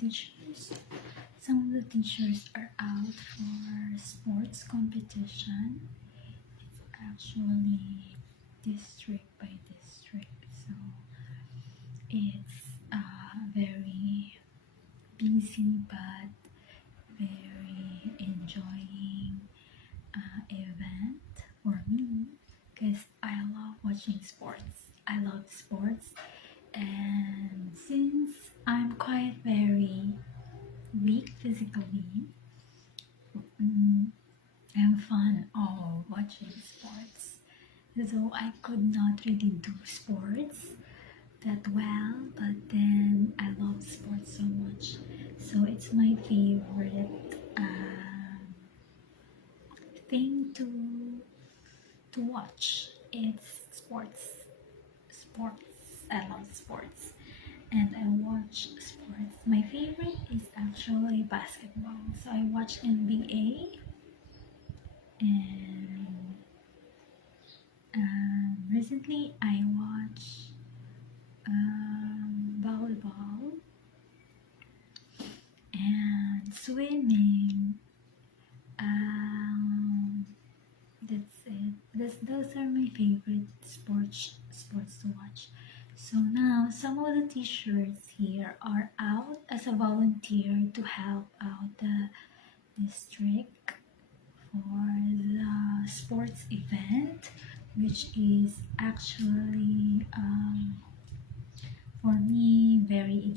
teachers. Some of the teachers are out for sports competition. It's actually district by district, so it's very busy but very enjoying event for me because I love watching sports. I love sports, and since I'm quite very weak physically, I'm fond of watching sports. So I could not really do sports that well, but then I love sports so much. So it's my favorite thing to watch. It's sports. Sports. I love sports. And I watch sports. My favorite is actually basketball. So I watch NBA and recently I watch volleyball and swimming. That's it. Those are my favorite sports to watch. So now some of the teachers here are out as a volunteer to help out the district for the sports event, which is actually for me very